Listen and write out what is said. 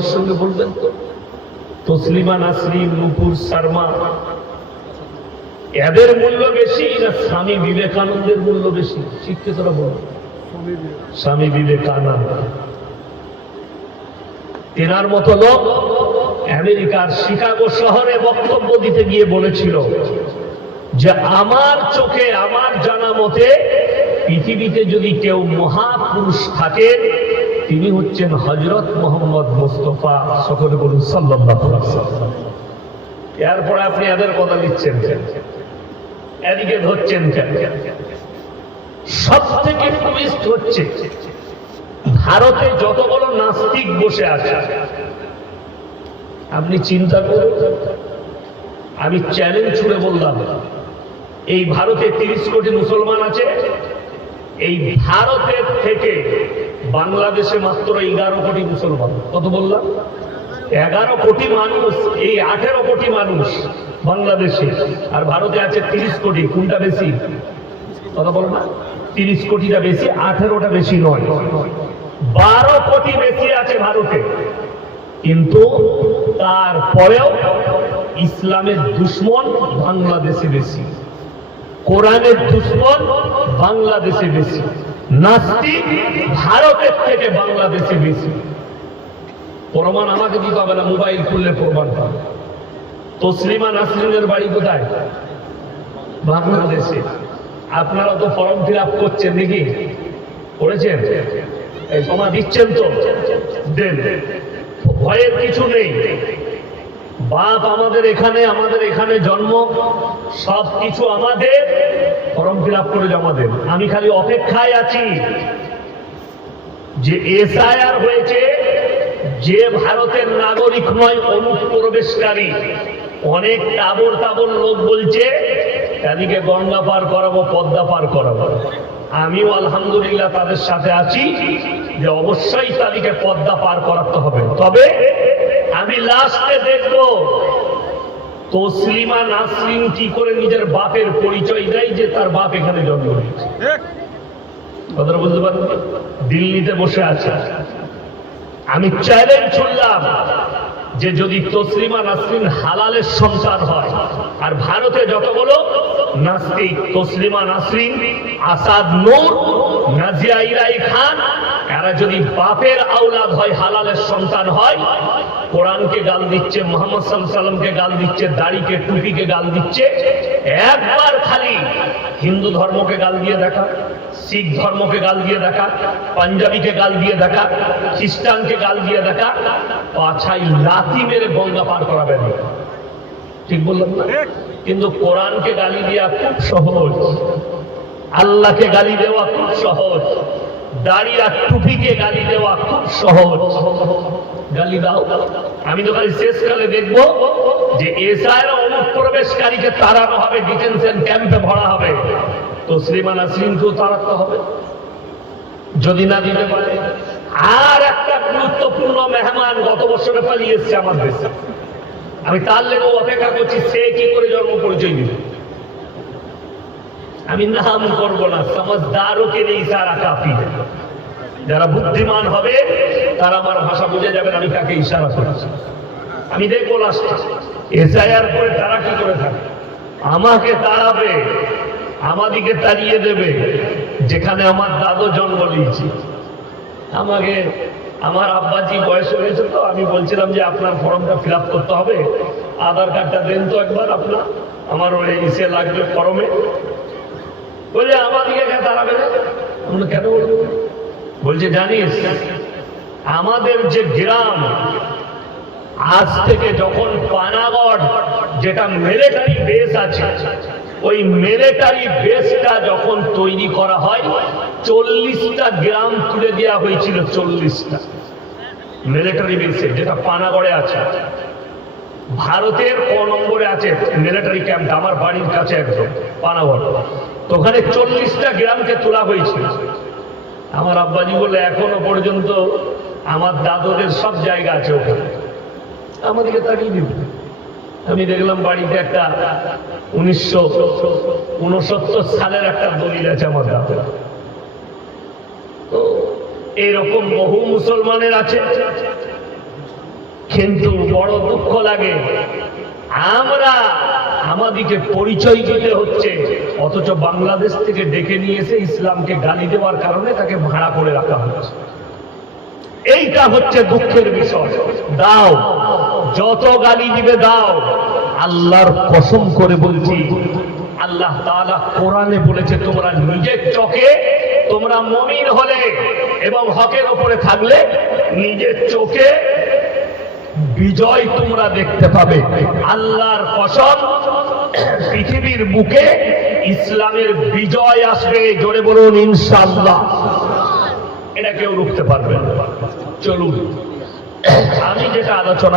সম্মানের সঙ্গে বলবেন তো? তসলিমা নাসরিন, নুপুর শর্মা, এদের মূল্য বেশি না স্বামী বিবেকানন্দের মূল্য বেশি? শিক্ষিতরা বলুন। স্বামী বিবেকানন্দ, তেনার মতো লোক আমেরিকার শিকাগো শহরে বক্তব্য দিতে গিয়ে বলেছিল যে আমার চোখে, আমার জানা মতে পৃথিবীতে যদি কেউ মহাপুরুষ থাকেন তিনি হচ্ছেন হযরত মুহাম্মদ মুস্তাফা, সকলে বলুন সাল্লাল্লাহু আলাইহি ওয়াসাল্লাম। এরপরে আপনি এদের কথা দিচ্ছেন, এদিকে ধরছেন। সব থেকে টুইস্ট হচ্ছে ভারতে যতগুলো নাস্তিক বসে আছে, আপনি চিন্তা করুন। আমি চ্যালেঞ্জ ছুড়ে বললাম, এই ভারতে 30 কোটি মুসলমান আছে, এই ভারতের থেকে বাংলাদেশে মাত্র 11 কোটি মুসলমান। কত বললাম? 11 কোটি মানুষ, এই 18 কোটি মানুষ বাংলাদেশে, আর ভারতে আছে 30 কোটি। কোনটা বেশি? কথা বলো না। 30 কোটিটা বেশি, 18টা বেশি নয়। 12 কোটি বেশি আছে ভারতে, কিন্তু তারপরেও ইসলামের দুশ্মন বাংলাদেশে বেশি, কোরআনের দুশ্মন বাংলাদেশে বেশি, নাস্তিক ভারতের থেকে বাংলাদেশে বেশি। প্রমাণ আমাকে দিতে হবে না, মোবাইল খুললে প্রমাণ পাবে। তসলিমা নাসরিনের বাড়ি কোথায়? বাংলাদেশে। আপনারা তো ফর্ম ফিল আপ করছেন নাকি? করেছেন? এই জমা দিচ্ছেন তো? দেন, ভয়ের কিছু নেই। বাপ আমাদের এখানে জন্ম, সব কিছু আমাদের। ফর্ম ফিল আপ করে জমা দেন। আমি খালি অপেক্ষায় আছি যে এসআইআর হয়েছে, যে ভারতের নাগরিক নয় অনুপ্রবেশকারী, অনেক তাবর তাবর লোক বলছে এদিকে গঙ্গা পার করাবো, পদ্মা পার করাবো। আমিও আলহামদুলিল্লাহ তাদের সাথে আছি যে অবশ্যই তাদেরকে পদ্মা পার করাতে হবে। তবে আমি লাস্টে দেখব তসলিমা নাসরিন কি করে নিজের বাপের পরিচয় দেয় যে তার বাপ এখানে জন্ম হয়েছে। কথাটা বুঝতে পারেন? দিল্লিতে বসে আছে। আমি চ্যালেঞ্জ ছুড়লাম যে যদি তসলিমা নাসরিন হালালের সন্তান হয়, আর ভারতে যতগুলো নাস্তিক, তসলিমা নাসরিন, আসাদ নূর, নাজিয়া ইলাই খান, এরা যদি বাপের আওলাদ হয়, হালালের সন্তান হয়, কোরআনকে গাল দিচ্ছে, মুহাম্মদ সাল্লাল্লাহু আলাইহি ওয়াসাল্লামকে গাল দিচ্ছে, দাড়িকে, টুপিকে গাল দিচ্ছে, একবার খালি হিন্দু ধর্মকে গাল দিয়ে দেখা, শিখ ধর্মকে গাল দিয়ে দেখা, পাঞ্জাবিকে গাল দিয়ে দেখা, খ্রিস্টানকে গাল দিয়ে দেখা, পাছাই লাথি মেরে গঙ্গা পার করাবেন। ঠিক বললাম না? কিন্তু কোরআনকে গালি দেওয়া খুব সহজ, আল্লাহকে গালি দেওয়া খুব সহজ, দাড়ি আর টুপিকে গালি দেওয়া খুব সহজ। গালি দাও। আমি তো খালি শেষকালে দেখবো যে এসআইআর অনুপ্রবেশকারীকে তাড়ানো হবে, ডিটেনশন ক্যাম্পে ভরা হবে, তসলিমা নাসরিনকেও তাড়াতে হবে যদি না দিতে পারে। আর একটা গুরুত্বপূর্ণ মেহমান গত বছরে পালিয়ে এসছে আমার দেশে, আমি তার লেগেও অপেক্ষা করছি সে কি করে জন্ম পরিচয় দিবে। আমি নাম করবো না, সমঝদারও কে নেই সারা কাফি। যারা বুদ্ধিমান হবে তারা আমার ভাষা বুঝে যাবেন আমি কাকে ইশারা করছি। আমি দেখবো লাস্টে এসআইআর করে তারা কি করে থাকে। আমাকে তাড়াবে, আমাদিকে তাড়িয়ে দেবে যেখানে আমার দাদু জন্ম নিয়েছি। আমাকে আমার আব্বাজি বয়স হয়েছে, তো আমি বলছিলাম যে আপনার ফর্মটা ফিল আপ করতে হবে, আধার কার্ডটা দেন তো একবার আপনার, আমার ওই ইসে লাগবে ফর্মে। বলছে আমাদিকে তাড়াবে না। আমরা কেন বলবো? বলছে জানিস আমাদের যে গ্রাম, আজ থেকে যখন পানাগড় যেটা মিলিটারি বেস আছে, ওই মিলিটারি বেসটা যখন তৈরি করা হয় 40টা গ্রাম তুলে দেওয়া হয়েছিল। 40টা মিলিটারি বেসে, যেটা পানাগড়ে আছে, ভারতের ক নম্বরে আছে মিলিটারি ক্যাম্পটা, আমার বাড়ির কাছে একদম পানাগড়। তো ওখানে 40টা গ্রামকে তোলা হয়েছিল। আমার আব্বাজি বলে এখনো পর্যন্ত আমার দাদুদের সব জায়গা আছে ওখানে, আমাদেরকে তাকিয়ে দিবে। আমি দেখলাম বাড়িতে একটা 1969 সালের একটা দলিল আছে আমার দাদু। তো এইরকম বহু মুসলমানের আছে কিন্তু বড় দুঃখ লাগে আমরা আমাদিকে পরিচয় দিতে হচ্ছে, অথচ বাংলাদেশ থেকে ডেকে নিয়েছে ইসলামকে গালি দেওয়ার কারণে তাকে ভাড়া করে রাখা হচ্ছে। এইটা হচ্ছে দুঃখের বিষয়। দাও, যত গালি দিবে দাও, আল্লাহর কসম করে বলছি, আল্লাহ তাআলা কোরআনে বলেছে তোমরা নিজের চোখে, তোমরা মুমিন হলে এবং হকের উপরে থাকলে নিজের চোখে বিজয় তোমরা দেখতে পাবে। আল্লাহর কসম, পৃথিবীর বুকে ইসলামের বিজয় আসবে। জোরে বলুন ইনশাআল্লাহ। এটা কেউ রুখতে পারবে না। চলুন, আমি যেটা আলোচনা